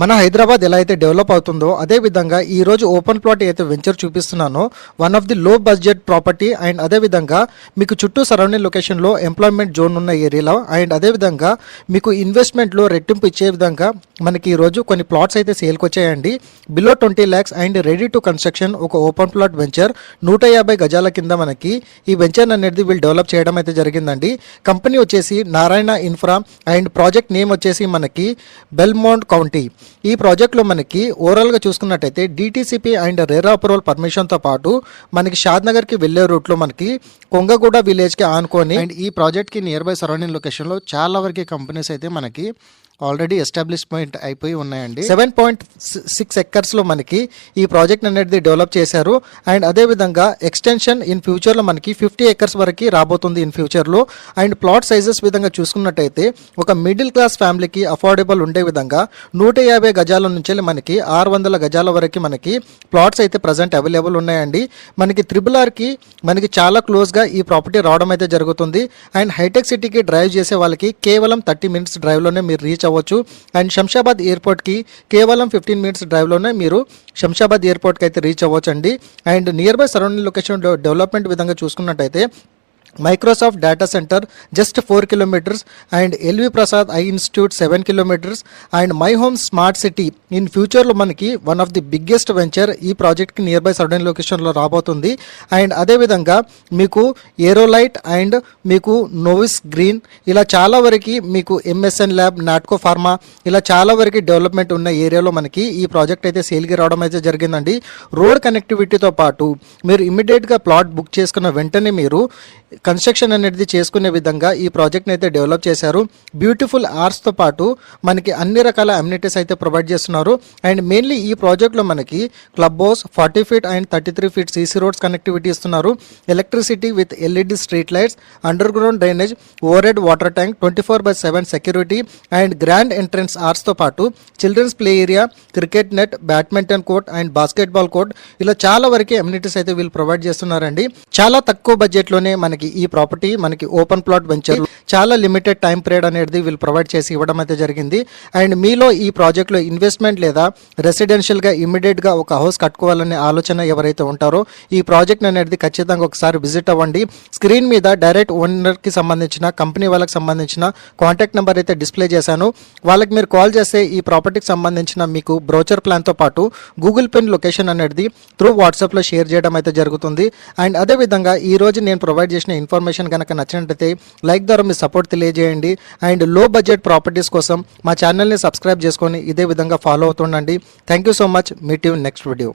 మన హైదరాబాద్ ఎలా అయితే డెవలప్ అవుతుందో అదే విధంగా ఈ రోజు ఓపెన్ ప్లాట్ అయితే వెంచర్ చూపిస్తున్నానో వన్ ఆఫ్ ది లో బడ్జెట్ ప్రాపర్టీ అండ్ అదే విధంగా మీకు చుట్టూ సరౌండింగ్ లొకేషన్లో ఎంప్లాయ్మెంట్ జోన్ ఉన్న ఏరియాలో అండ్ అదే విధంగా మీకు ఇన్వెస్ట్మెంట్లో రెట్టింపు ఇచ్చే విధంగా మనకి ఈ రోజు కొన్ని ప్లాట్స్ అయితే సేల్కి వచ్చాయండి. Below 20 lakhs and ready to construction ఒక ఓపెన్ ప్లాట్ వెంచర్ 150 గజాల కింద మనకి ఈ వెంచర్ అనేది వీళ్ళు డెవలప్ చేయడం అయితే జరిగిందండి. కంపెనీ వచ్చేసి Narayana infra and project name వచ్చేసి మనకి బెల్మౌంట్ కౌంటీ. ఈ ప్రాజెక్ట్లో మనకి ఓవరాల్గా చూసుకున్నట్టయితే డిటిసిపి అండ్ రేరా అప్రూవల్ పర్మిషన్తో పాటు మనకి షాద్నగర్కి వెళ్ళే రూట్లో మనకి కొంగగూడ విలేజ్కి ఆనుకొని అండ్ ఈ ప్రాజెక్ట్కి నియర్ బై సరౌండింగ్ లొకేషన్లో చాలా వరకు కంపెనీస్ అయితే మనకి ఆల్రెడీ ఎస్టాబ్లిష్మెంట్ అయిపోయి ఉన్నాయండి. 7.6 ఎకర్స్లో మనకి ఈ ప్రాజెక్ట్ అనేది డెవలప్ చేశారు. అండ్ అదేవిధంగా ఎక్స్టెన్షన్ ఇన్ ఫ్యూచర్లో మనకి 50 acres వరకు రాబోతుంది ఇన్ ఫ్యూచర్లో. అండ్ ప్లాట్ సైజెస్ విధంగా చూసుకున్నట్టయితే ఒక మిడిల్ క్లాస్ ఫ్యామిలీకి అఫోర్డబుల్ ఉండే విధంగా 150 గజాల నుంచి మనకి 600 గజాల వరకు మనకి ప్లాట్స్ అయితే ప్రజెంట్ అవైలబుల్ ఉన్నాయండి. మనకి RRRకి మనకి చాలా క్లోజ్గా ఈ ప్రాపర్టీ రావడం అయితే జరుగుతుంది. అండ్ హైటెక్ సిటీకి డ్రైవ్ చేసే వాళ్ళకి కేవలం 30 minutes డ్రైవ్లోనే మీరు రీచ్ అవ్వచ్చు. అండ్ శంషాబాద్ ఎయిర్పోర్ట్కి కేవలం 15 minutes డ్రైవ్లోనే మీరు శంషాబాద్ ఎయిర్పోర్ట్కి అయితే రీచ్ అవ్వచ్చు అండి. And nearby surrounding location development విధంగా చూసుకున్నట్టయితే Microsoft data centre just 4 kilometers and LV Prasad eye institute 7 kilometers and my home smart city in ఫ్యూచర్లో మనకి one of the biggest venture ఈ ప్రాజెక్ట్కి నియర్ బై సరౌండింగ్ లొకేషన్లో రాబోతుంది. అండ్ అదేవిధంగా మీకు ఏరోలైట్ అండ్ మీకు నోవిస్ గ్రీన్ ఇలా చాలా వరకు మీకు ఎంఎస్ఎన్ ల్యాబ్ నాట్కో ఫార్మా ఇలా చాలా వరకు డెవలప్మెంట్ ఉన్న ఏరియాలో మనకి ఈ ప్రాజెక్ట్ అయితే సేల్కి రావడం అయితే జరిగిందండి. రోడ్ కనెక్టివిటీతో పాటు మీరు ఇమ్మీడియట్గా ప్లాట్ బుక్ చేసుకున్న వెంటనే మీరు కన్స్ట్రక్షన్ అనేది చేసుకునే విధంగా ఈ ప్రాజెక్ట్ని అయితే డెవలప్ చేశారు. బ్యూటిఫుల్ ఆర్ట్స్తో పాటు మనకి అన్ని రకాల అమ్యూనిటీస్ అయితే ప్రొవైడ్ చేస్తున్నారు. అండ్ మెయిన్లీ ఈ ప్రాజెక్ట్లో మనకి clubhouse 40 feet and 33 feet CC roads connectivity ఇస్తున్నారు. Electricity with LED street lights, underground drainage, overhead water tank, 24/7 security and grand entrance ఆర్ట్స్తో పాటు children's play area, cricket net, badminton court and basketball court ఇలా చాలా వరకు amenities అయితే వీళ్ళు provide చేస్తున్నారండి. చాలా తక్కువ బడ్జెట్లోనే మనకి ఈ ప్రాపర్టీ మనకి ఓపెన్ ప్లాట్ వెంచర్ చాలా లిమిటెడ్ టైం పీరియడ్ అనేది వీళ్ళు ప్రొవైడ్ చేసి ఇవ్వడం అయితే జరిగింది. అండ్ మీలో ఈ ప్రాజెక్ట్లో ఇన్వెస్ట్మెంట్ లేదా రెసిడెన్షియల్గా ఇమ్మీడియట్గా ఒక హౌస్ కట్టుకోవాలనే ఆలోచన ఎవరైతే ఉంటారో ఈ ప్రాజెక్ట్ అనేది ఖచ్చితంగా ఒకసారి విజిట్ అవ్వండి. స్క్రీన్ మీద డైరెక్ట్ ఓనర్కి సంబంధించిన కంపెనీ వాళ్ళకి సంబంధించిన కాంటాక్ట్ నెంబర్ అయితే డిస్ప్లే చేశాను. వాళ్ళకి మీరు కాల్ చేస్తే ఈ ప్రాపర్టీకి సంబంధించిన మీకు బ్రోచర్ ప్లాన్తో పాటు గూగుల్ పిన్ లొకేషన్ అనేది త్రూ వాట్సాప్లో షేర్ చేయడం అయితే జరుగుతుంది. అండ్ అదేవిధంగా ఈ రోజు నేను ప్రొవైడ్ చేసిన ఇన్ఫర్మేషన్ కనుక నచ్చినట్లయితే లైక్ ద్వారా మీ సపోర్ట్ తెలియజేయండి. అండ్ లో బడ్జెట్ ప్రాపర్టీస్ కోసం మా ఛానల్ని సబ్స్క్రైబ్ చేసుకొని ఇదే విధంగా ఫాలో అవుతుండండి. Thank you so much. Meet you next video.